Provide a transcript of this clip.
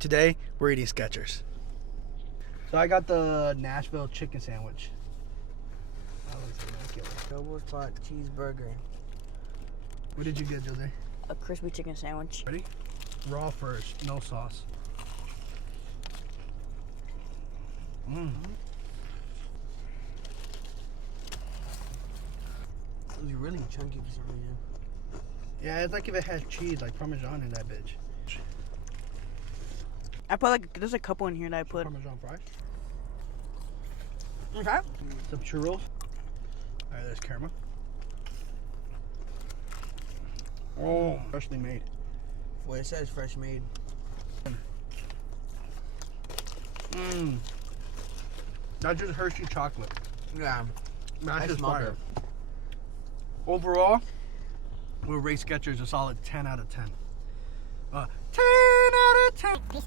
Today, we're eating Skechers. So I got the Nashville chicken sandwich. That looks immaculate. Double spot cheeseburger. What did you get, Jose? A crispy chicken sandwich. Ready? Raw first, no sauce. Mmm. It was really chunky for some reason. Yeah, it's like if it had cheese, like Parmesan in that bitch. I put like, there's a couple in here that I put. Parmesan fries. Okay. Some churros. Alright, there's caramel. Oh, freshly made. Well, it says fresh made. Mmm. That's just Hershey chocolate. Yeah. That's I just smelled fire. Overall, we'll rate Skechers a solid 10 out of 10. 10 out of 10.